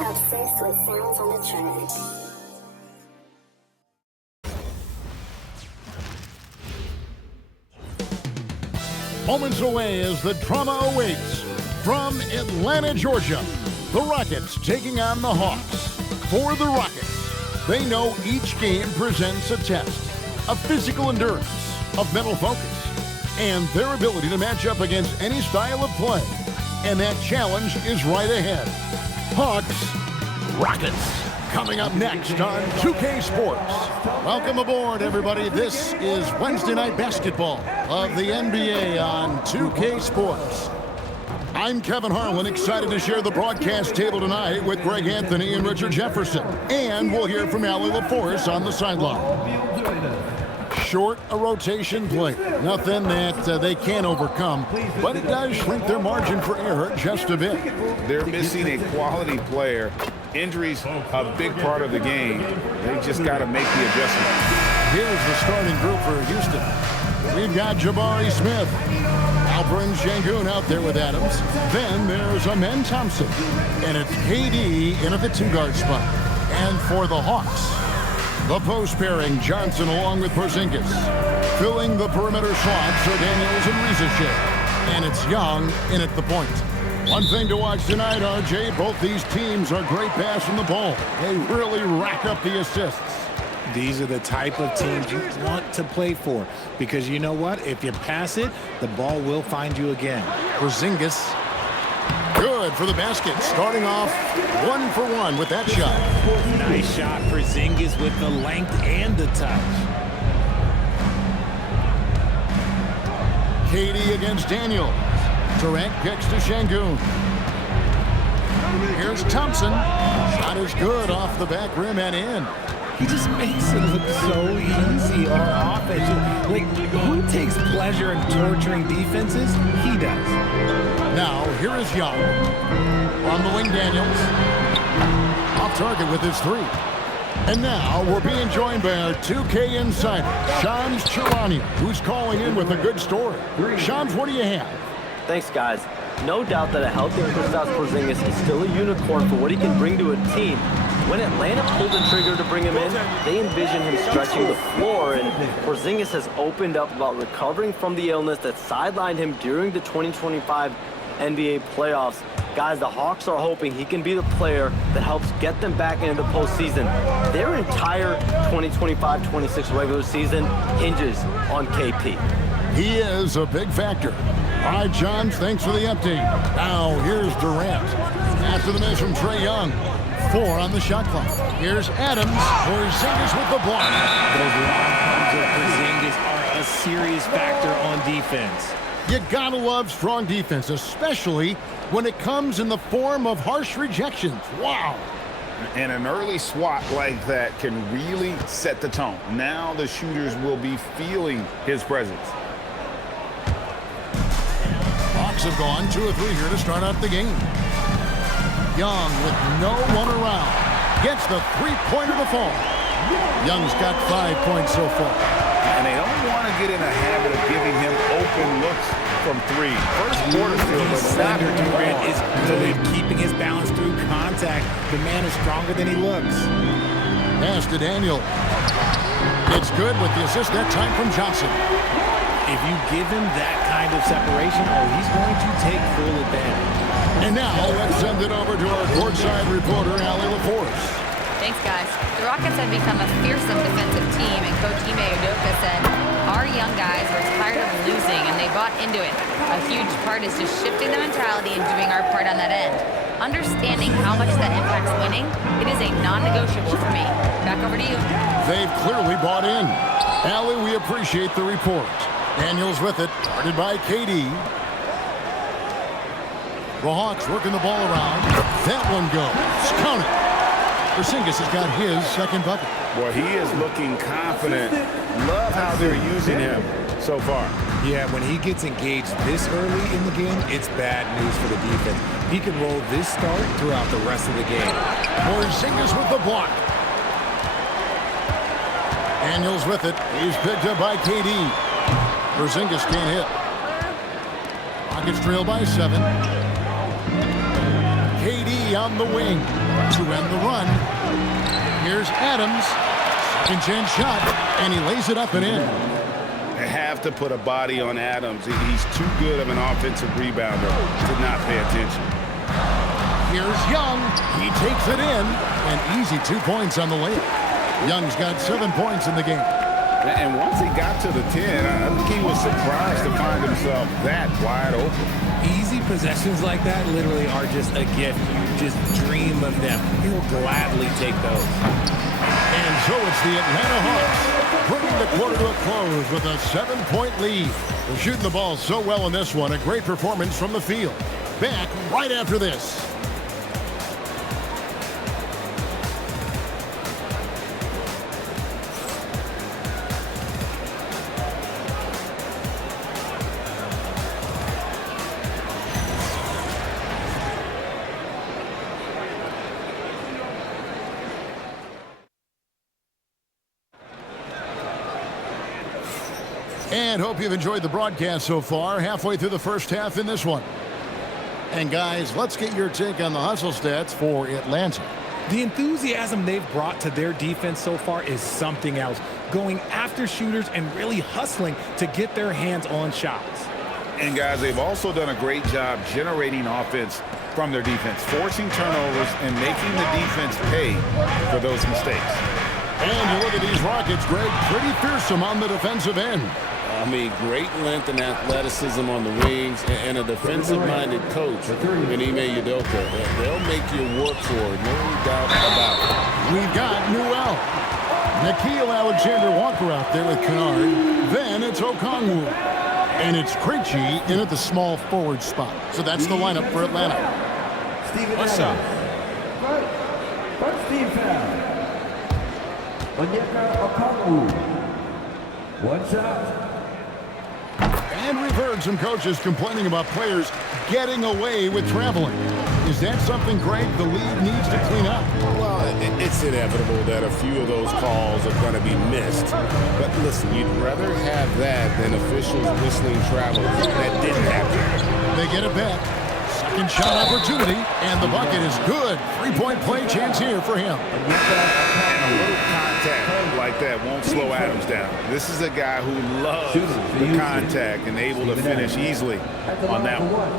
Obsessed with sounds on the track. Moments away as the drama awaits. From Atlanta, Georgia, the Rockets taking on the Hawks. For the Rockets, they know each game presents a test of physical endurance, of mental focus, and their ability to match up against any style of play. And that challenge is right ahead. Hawks, Rockets. Coming up next on 2K Sports. Welcome aboard, everybody. This is Wednesday Night Basketball of the NBA on 2K Sports. I'm Kevin Harlan, excited to share the broadcast table tonight with Greg Anthony and Richard Jefferson. And we'll hear from Allie LaForce on the sideline. Short a rotation play. Nothing that they can't overcome, but it does shrink their margin for error just a bit. They're missing a quality player. Injuries a big part of the game. They just got to make the adjustment. Here's the starting group for Houston. We've got Jabari Smith. Alperen Sengun out there with Adams. Then there's Amen Thompson. And it's KD in at the two-guard spot. And for the Hawks, the post pairing, Johnson along with Porzingis. Filling the perimeter slots are Daniels and Rizicek. And it's Young in at the point. One thing to watch tonight, RJ, both these teams are great passing the ball. They really rack up the assists. These are the type of teams you want to play for, because you know what? If you pass it, the ball will find you again. Porzingis, good for the basket. Starting off 1 for 1 with that shot. Nice shot for Porzingis with the length and the touch. KD against Daniels. Durant kicks to Sengun. Here's Thompson. Shot is good off the back rim and in. He just makes it look so easy on offense. Like, who takes pleasure in torturing defenses? He does. Now, here is Young. On the wing, Daniels. Off target with his three. And now we're being joined by our 2K insider, Shams Charania, who's calling in with a good story. Shams, what do you have? Thanks, guys. No doubt that a healthy Kristaps Porzingis is still a unicorn for what he can bring to a team. When Atlanta pulled the trigger to bring him in, they envisioned him stretching the floor, and Porzingis has opened up about recovering from the illness that sidelined him during the 2025 NBA playoffs. Guys, the Hawks are hoping he can be the player that helps get them back into the postseason. Their entire 2025-26 regular season hinges on KP. He is a big factor. All right, John, thanks for the update. Now, here's Durant. After the miss from Trae Young. 4 on the shot clock. Here's Adams. Porzingis with the block. Those long arms of Porzingis are a serious factor on defense. You gotta love strong defense, especially when it comes in the form of harsh rejections. Wow. And an early swat like that can really set the tone. Now the shooters will be feeling his presence. Hawks have gone 2 or 3 here to start out the game. Young with no one around. Gets the three-pointer to fall. Young's got 5 points so far. And they don't want to get in a habit of giving him open looks from 3. First quarter still, but Kevin Durant is good at keeping his balance through contact. The man is stronger than he looks. Pass to Daniel. It's good with the assist that time from Johnson. If you give him that kind of separation, he's going to take full advantage. And now let's send it over to our courtside reporter, Allie LaForce. Thanks, guys. The Rockets have become a fearsome defensive team, and Coach Ime Udoka said, our young guys were tired of losing, and they bought into it. A huge part is just shifting the mentality and doing our part on that end. Understanding how much that impacts winning, it is a non-negotiable for me. Back over to you. They've clearly bought in. Allie, we appreciate the report. Daniels with it, guarded by KD. The Hawks working the ball around. That one goes. Count it. Porzingis has got his second bucket. Boy, he is looking confident. Love how they're using him so far. Yeah, when he gets engaged this early in the game, it's bad news for the defense. He can roll this start throughout the rest of the game. Porzingis with the block. Daniels with it. He's picked up by KD. Porzingis can't hit. Rockets trail by 7. KD on the wing. to end the run. Here's Adams. Second chance shot, and he lays it up and in. They have to put a body on Adams. He's too good of an offensive rebounder to not pay attention. Here's Young. He takes it in, and easy 2 points on the layup. Young's got 7 points in the game. And once he got to the 10, I think he was surprised to find himself that wide open. Easy possessions like that literally are just a gift. You just dream of them. He'll gladly take those. And so it's the Atlanta Hawks bringing the quarter to a close with a 7-point lead. They're shooting the ball so well in this one. A great performance from the field. Back right after this. And hope you've enjoyed the broadcast so far. Halfway through the first half in this one. And guys, let's get your take on the hustle stats for Atlanta. The enthusiasm they've brought to their defense so far is something else. Going after shooters and really hustling to get their hands on shots. And guys, they've also done a great job generating offense from their defense, forcing turnovers and making the defense pay for those mistakes. And you look at these Rockets, Greg, pretty fearsome on the defensive end. I mean, great length and athleticism on the wings, and a defensive-minded coach in Ime Udoka. They'll make you work for it, no doubt about it. We've got Newell. Nickeil Alexander-Walker out there with Kennard. Then it's Okongwu. And it's Krejci in at the small forward spot. So that's the lineup for Atlanta. What's up? First team foul. Onyeka Okongwu. 1 shot. And we've heard some coaches complaining about players getting away with traveling. Is that something, Greg, the league needs to clean up? Well, it's inevitable that a few of those calls are going to be missed. But listen, you'd rather have that than officials whistling travel. That didn't happen. They get it back. Second shot opportunity, and the bucket is good. 3-point play chance here for him. And a little contact like that won't slow Adams down. This is a guy who loves the contact and able to finish easily on that one.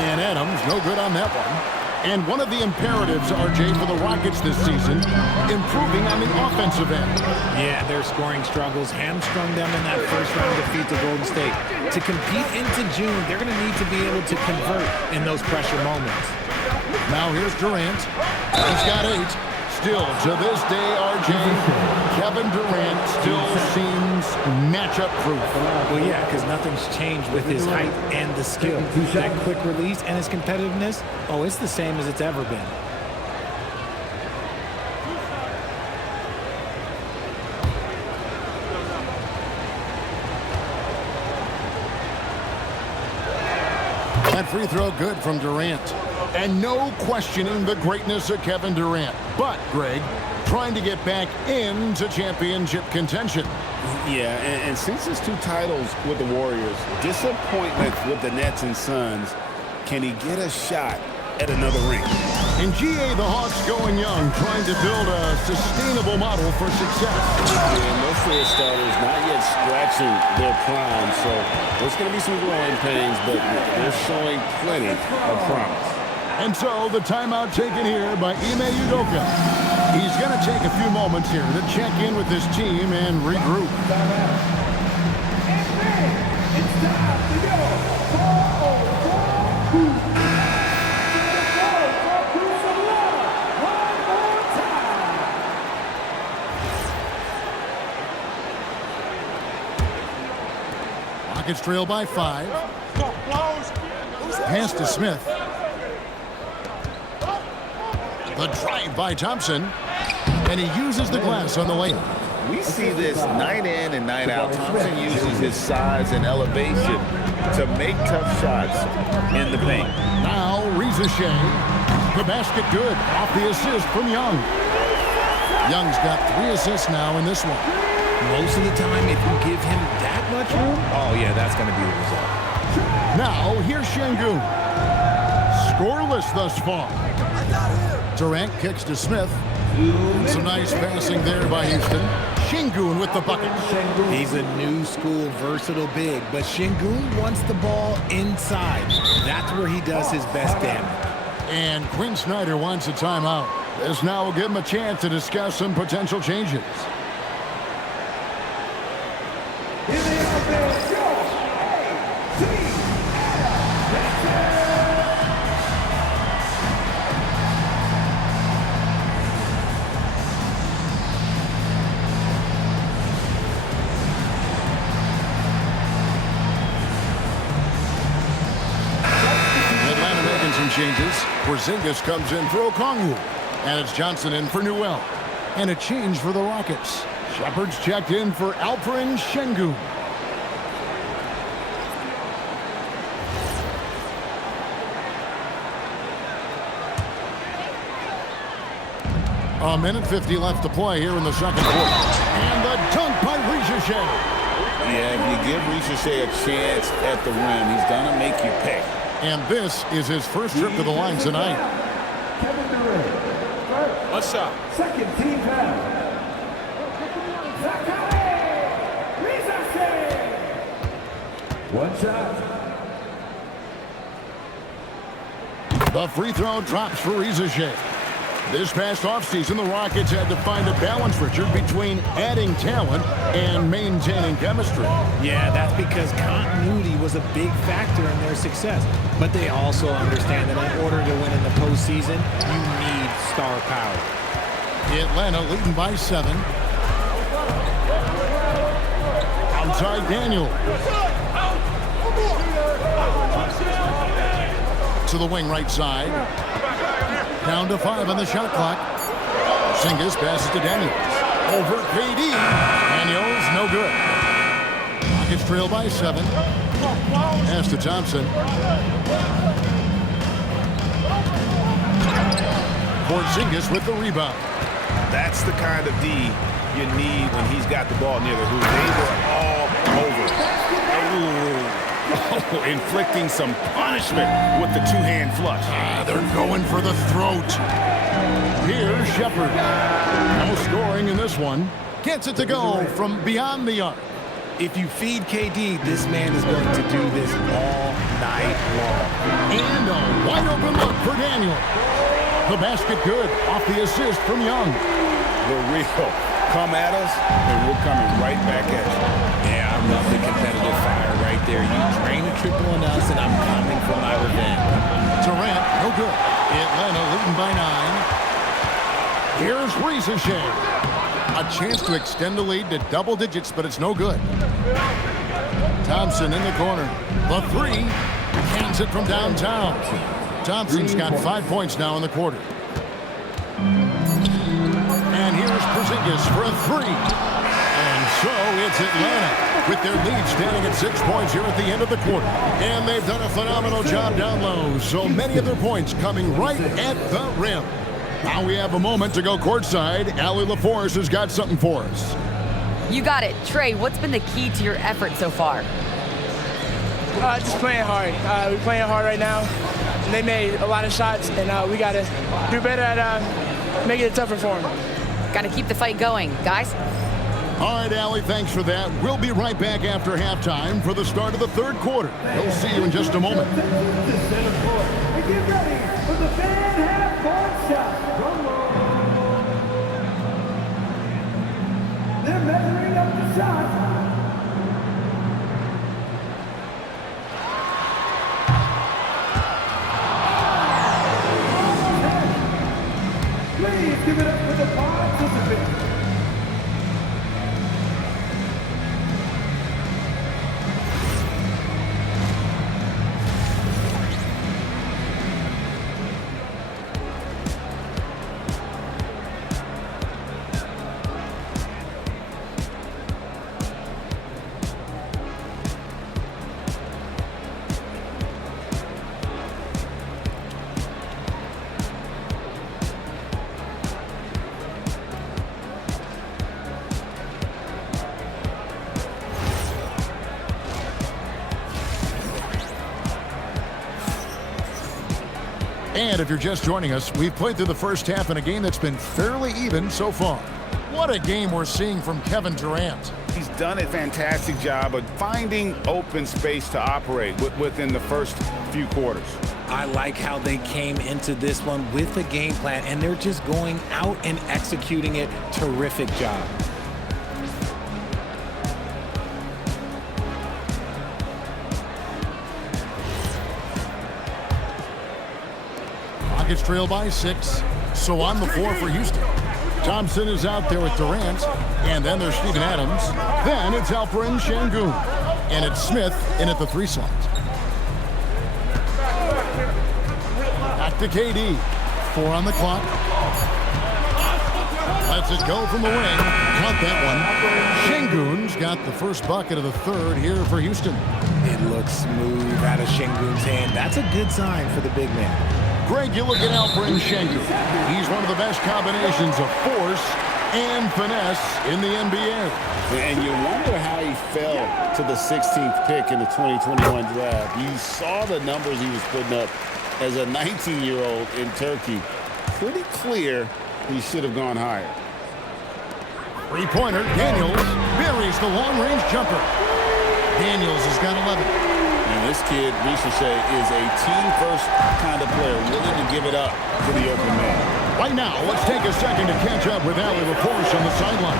And Adams, no good on that one. And one of the imperatives, RJ, for the Rockets this season, improving on the offensive end. Yeah, their scoring struggles hamstrung them in that first-round defeat to Golden State. To compete into June, they're going to need to be able to convert in those pressure moments. Now here's Durant. He's got 8. Still, to this day, RJ, Kevin Durant still seems matchup-proof. Well, yeah, because nothing's changed with his height and the skill. That quick release and his competitiveness, oh, it's the same as it's ever been. That free throw good from Durant. And no questioning the greatness of Kevin Durant. But, Greg, trying to get back into championship contention. Yeah, and since his 2 titles with the Warriors, disappointment with the Nets and Suns, can he get a shot at another ring? In GA, the Hawks going young, trying to build a sustainable model for success. Yeah, most of the starters not yet scratching their prime, so there's going to be some growing pains, but they're showing plenty of promise. And so the timeout taken here by Ime Udoka. He's going to take a few moments here to check in with his team and regroup. It's time to go. Rockets trail by 5. Pass to Smith. The drive by Thompson, and he uses the glass on the lane. We see this night in and night out. Thompson uses his size and elevation to make tough shots in the paint. Now, Reza Shea, the basket good, off the assist from Young. Young's got 3 assists now in this one. Most of the time, if you give him that much room, oh yeah, that's going to be the result. Now, here's Şengün. Scoreless thus far. Durant kicks to Smith. Some nice passing there by Houston. Şengün with the bucket. He's a new school, versatile big, but Şengün wants the ball inside. That's where he does his best damage. And Quinn Snyder wants a timeout. This now will give him a chance to discuss some potential changes. Changes. Porzingis comes in for Okongwu. And it's Johnson in for Newell. And a change for the Rockets. Shepard's checked in for Alperen Şengün. A minute 50 left to play here in the second quarter. And the dunk by Ricochet. Yeah, if you give Ricochet a chance at the rim, he's going to make you pay. And this is his first trip to the line tonight. Kevin Durant. What's up? Second team foul. One shot. The free throw drops for Ricochet. This past offseason, the Rockets had to find a balance, Richard, between adding talent and maintaining chemistry. Yeah, that's because continuity was a big factor in their success. But they also understand that in order to win in the postseason, you need star power. Atlanta leading by 7. Outside Daniel. To the wing right side. Down to 5 on the shot clock. Porzingis passes to Daniels. Over KD. Daniels, no good. Rockets trail by 7. Pass to Thompson. Porzingis with the rebound. That's the kind of D you need when he's got the ball near the hoop. They were all over. Oh, inflicting some punishment with the two-hand flush. They're going for the throat. Here's Shepard. No scoring in this one. Gets it to go from beyond the arc. If you feed KD, this man is going to do this all night long. And a wide open look for Daniel. The basket good off the assist from Young. The real come at us, and we're coming right back at you. Yeah, I love the competitive fire right there. You drain a triple on us, and I'm coming for my revenge. Durant, no good. Atlanta leading by 9. Here's Ricochet. A chance to extend the lead to double digits, but it's no good. Thompson in the corner. The 3. Cans it from downtown. Thompson's got 5 points now in the quarter. And here's Porzingis for a 3. And so it's Atlanta with their lead standing at 6 points here at the end of the quarter. And they've done a phenomenal job down low. So many of their points coming right at the rim. Now we have a moment to go courtside. Allie LaForce has got something for us. You got it. Trae, what's been the key to your effort so far? Just playing hard. We're playing hard right now. They made a lot of shots, and we got to do better at making it tougher for them. Got to keep the fight going. Guys? All right, Allie, thanks for that. We'll be right back after halftime for the start of the third quarter. We'll see you in just a moment. And get ready for the fan half-court shot. They're measuring up the shot. Please give it up for the participants. And if you're just joining us, we've played through the first half in a game that's been fairly even so far. What a game we're seeing from Kevin Durant. He's done a fantastic job of finding open space to operate within the first few quarters. I like how they came into this one with a game plan, and they're just going out and executing it. Terrific job. Rockets trail by 6. So on the floor for Houston. Thompson is out there with Durant, and then there's Steven Adams. Then it's Alperen Şengün, and it's Smith in at the 3 slot. Back to KD. 4 on the clock. Lets it go from the wing. Caught that one. Şengün's got the first bucket of the third here for Houston. It looks smooth out of Şengün's hand. That's a good sign for the big man. Greg, you look at Alperen Şengün. He's one of the best combinations of force and finesse in the NBA. And you wonder how he fell to the 16th pick in the 2021 draft. You saw the numbers he was putting up as a 19-year-old in Turkey. Pretty clear he should have gone higher. Three-pointer, Daniels buries the long-range jumper. Daniels has got 11. And this kid, Ricochet, is a team-first kind of player, willing to give it up to the open man. Right now, let's take a second to catch up with Allie LaForce on the sideline.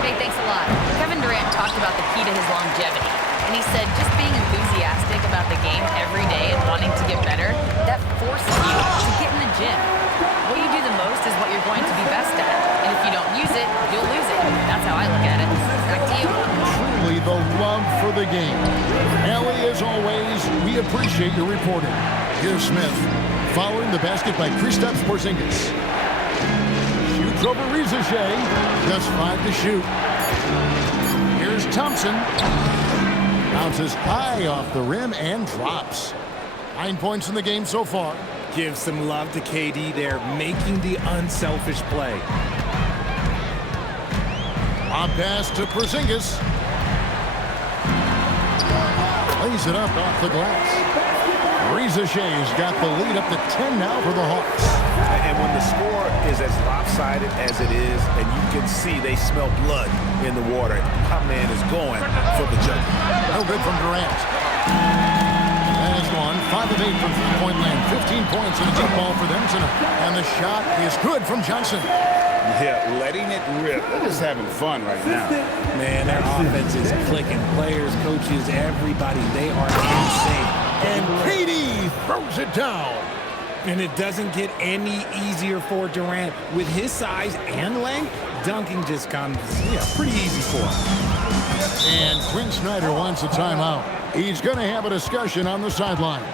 Hey, thanks a lot. Kevin Durant talked about the key to his longevity. And he said just being enthusiastic about the game every day and wanting to get better, that forces you to get in the gym. What you do the most is what you're going to be best at. And if you don't use it, you'll lose it. That's how I look at it. Back to you. Truly the love for the game. Allie, as always, we appreciate your reporting. Here's Smith, following the basket by Kristaps Porzingis. Shoots over Ricochet, just 5 to shoot. Here's Thompson. Bounces high off the rim and drops. 9 points in the game so far. Give some love to KD there, making the unselfish play. On pass to Porzingis. Lays it up off the glass. Ricochet's got the lead up to 10 now for the Hawks. And when the score is as lopsided as it is, and you can see they smell blood in the water, my man is going for the jump. No good from Durant. That is one. 5 of 8 from three-point land. 15 points in a deep ball for them tonight. And the shot is good from Johnson. Yeah, letting it rip. They're just having fun right now. Man, their offense is clicking. Players, coaches, everybody, they are insane. And KD throws it down. And it doesn't get any easier for Durant. With his size and length, dunking just comes pretty easy for him. And Quinn Snyder wants a timeout. He's going to have a discussion on the sideline.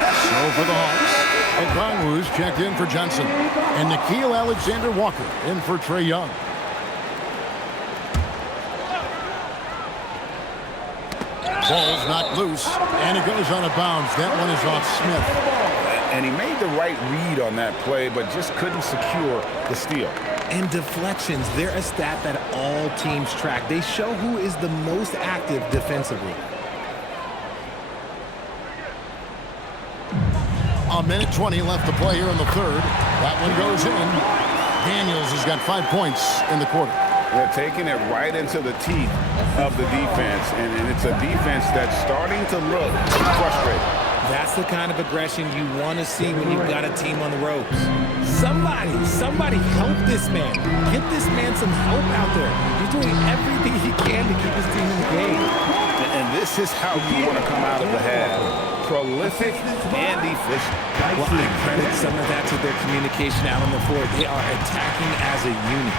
So for the Hawks, Okongwu's checked in for Johnson. And Nickeil Alexander-Walker in for Trae Young. Ball's knocked loose, and it goes on a bounce. That one is off Smith. And he made the right read on that play, but just couldn't secure the steal. And deflections, they're a stat that all teams track. They show who is the most active defensively. A minute 20 left to play here in the third. That one goes in. Daniels has got 5 points in the quarter. They're taking it right into the teeth of the defense, and it's a defense that's starting to look frustrated. That's the kind of aggression you want to see when you've got a team on the ropes. Somebody help this man. Get this man some help out there. He's doing everything he can to keep his team in the game. And this is how you want to come out of the half. Prolific and efficient. Well, I credit some of that to their communication out on the floor. They are attacking as a unit.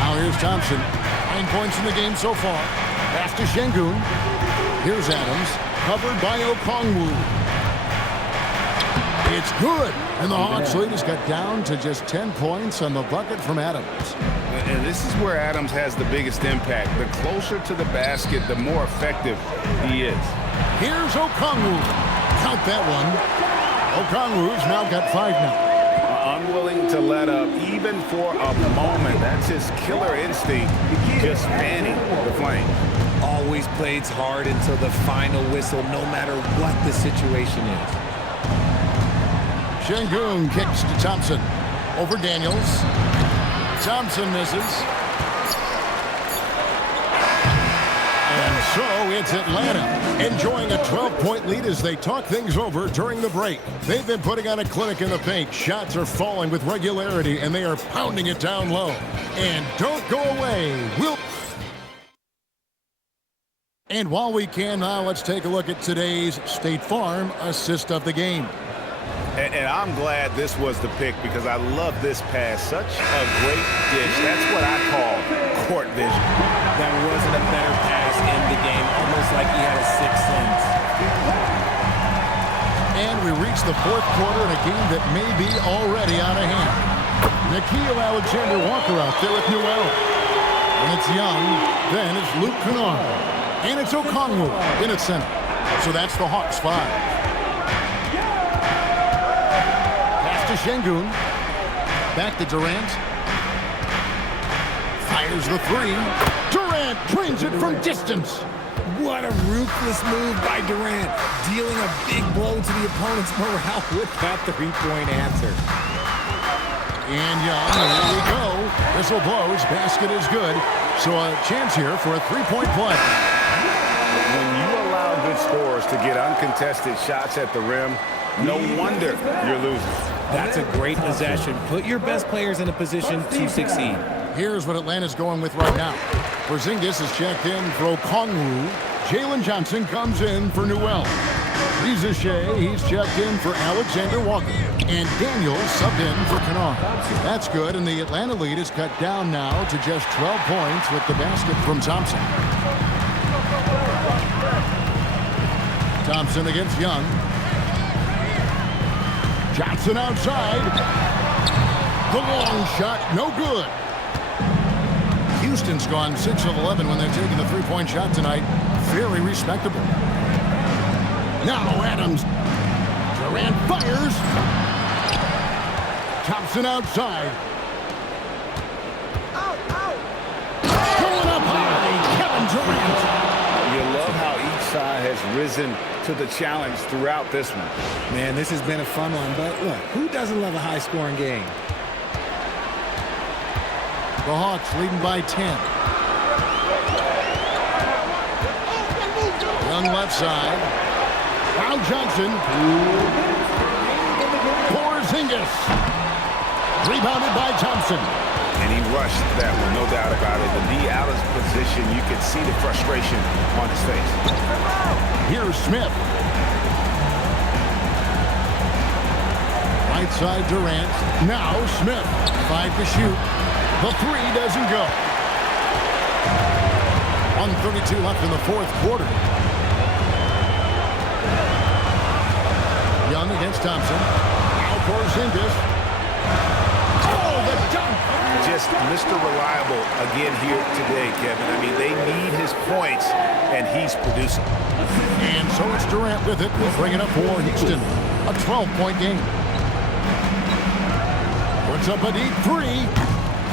Now here's Thompson. 9 points in the game so far. Pass to Şengün. Here's Adams. Covered by Okongwu. It's good. And the Hawks lead has got down to just 10 points on the bucket from Adams. And this is where Adams has the biggest impact. The closer to the basket, the more effective he is. Here's Okongwu. Count that one. Okongwu's now got 5 now. Unwilling to let up even for a moment. That's his killer instinct, just fanning the flame. Always plays hard until the final whistle, no matter what the situation is. Şengün kicks to Thompson. Over Daniels. Thompson misses. And so it's Atlanta enjoying a 12-point lead as they talk things over during the break. They've been putting on a clinic in the paint. Shots are falling with regularity, and they are pounding it down low. And don't go away. And while we can now, let's take a look at today's State Farm assist of the game. And I'm glad this was the pick because I love this pass. Such a great dish. That's what I call court vision. That wasn't a better pass in the game, almost like he had a sixth sense. And we reach the fourth quarter in a game that may be already out of hand. Nickeil Alexander-Walker out there with Newell. And it's Young. Then it's Luke Kennard. And it's Okongwu in at center. So that's the Hawks 5. To Şengün. Back to Durant. Fires the three. Durant drains it from distance. What a ruthless move by Durant, dealing a big blow to the opponent's morale with that three-point answer. And Young, here we go. Whistle blows, basket is good. So a chance here for a three-point play. When you allow good scorers to get uncontested shots at the rim, no wonder you're losing. That's a great possession. Put your best players in a position to succeed. Here's what Atlanta's going with right now. Porzingis is checked in for Okongwu. Jalen Johnson comes in for Newell. Riza Shea, he's checked in for Alexander-Walker. And Daniels subbed in for Kennard. That's good, and the Atlanta lead is cut down now to just 12 points with the basket from Thompson. Thompson against Young. Johnson outside. The long shot, no good. Houston's gone 6 of 11 when they're taking the three-point shot tonight. Very respectable. Now Adams. Durant fires. Thompson outside. Going up high, Kevin Durant. You love how each side has risen to the challenge throughout this one. Man, this has been a fun one, but look, who doesn't love a high-scoring game? The Hawks leading by 10. Young left side. Now Johnson. Porzingis. Rebounded by Thompson. And he rushed that one, no doubt about it. The knee out of position, you could see the frustration on his face. Here's Smith. Right side Durant. Now Smith. 5 to shoot. The three doesn't go. 1:32 left in the fourth quarter. Young against Thompson. Now Porzingis. Oh, the dunk! Just Mr. Reliable again here today, Kevin. I mean, they need his points, and he's producing. And so it's Durant with it. We'll bring it up for Houston. A 12-point game. Puts up a deep three.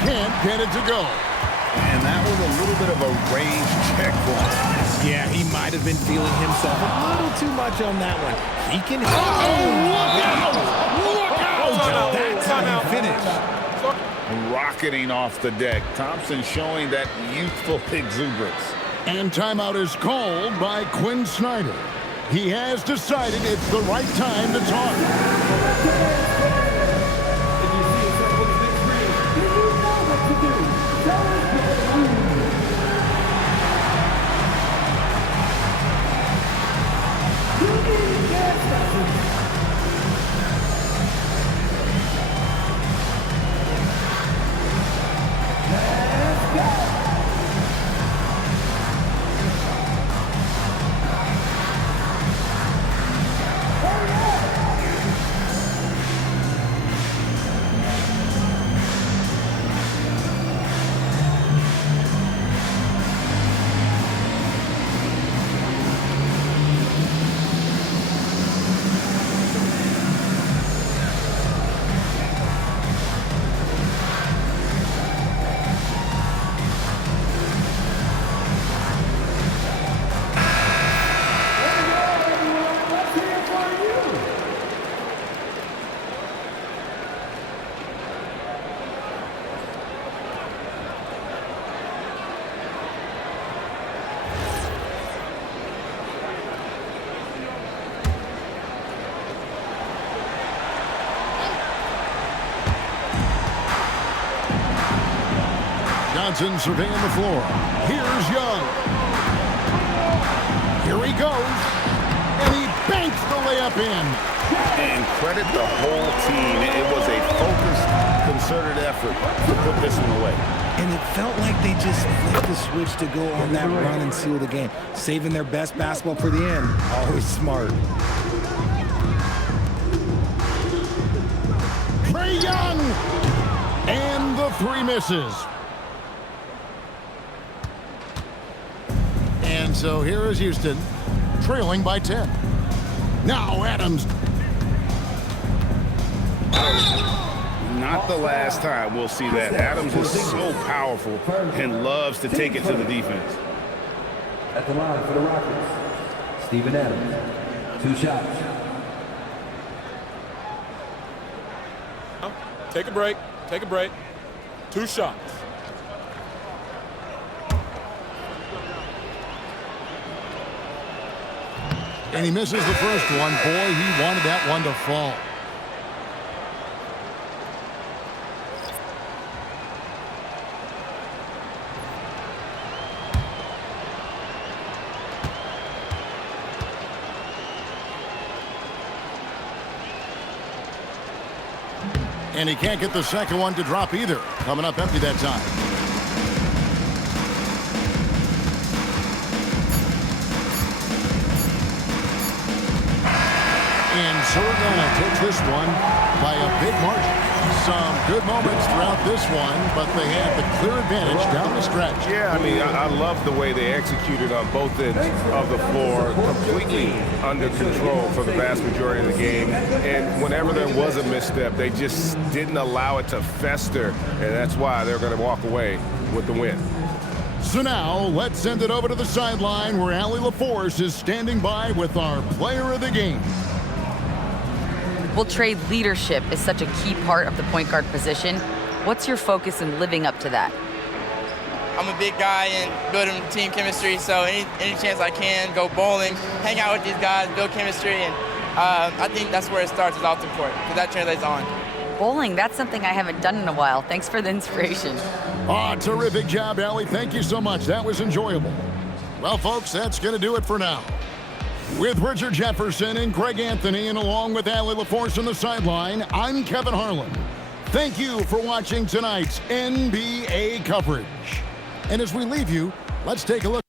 Can't get it to go. And that was a little bit of a range check for him. Yeah, he might have been feeling himself a little too much on that one. He can hit. Look out! Look out! That's how he finished. Rocketing off the deck. Thompson showing that youthful exuberance. And timeout is called by Quinn Snyder. He has decided it's the right time to talk. Johnson surveying the floor. Here's Young. Here he goes. And he banks the layup in. And credit the whole team. It was a focused, concerted effort to put this one away. And it felt like they just flipped the switch to go on that run and seal the game. Saving their best basketball for the end. Always smart. Trae Young. And the three misses. And so here is Houston, trailing by 10. Now Adams. Not the last time we'll see that. Adams is so powerful and loves to take it to the defense. At the line for the Rockets, Steven Adams, 2 shots. Take a break. Take a break. 2 shots. And he misses the first one. Boy, he wanted that one to fall. And he can't get the second one to drop either. Coming up empty that time. And Soriano takes this one by a big margin. Some good moments throughout this one, but they had the clear advantage down the stretch. Yeah, I mean, I love the way they executed on both ends of the floor, completely under control for the vast majority of the game. And whenever there was a misstep, they just didn't allow it to fester, and that's why they're going to walk away with the win. So now, let's send it over to the sideline where Allie LaForce is standing by with our player of the game. Well, Trae, leadership is such a key part of the point guard position. What's your focus in living up to that? I'm a big guy and building team chemistry, so any chance I can, go bowling, hang out with these guys, build chemistry, and I think that's where it starts is off the court, because that translates on. Bowling, that's something I haven't done in a while. Thanks for the inspiration. Terrific job, Allie. Thank you so much. That was enjoyable. Well, folks, that's going to do it for now. With Richard Jefferson and Greg Anthony, and along with Allie LaForce on the sideline, I'm Kevin Harlan. Thank you for watching tonight's NBA coverage. And as we leave you, let's take a look.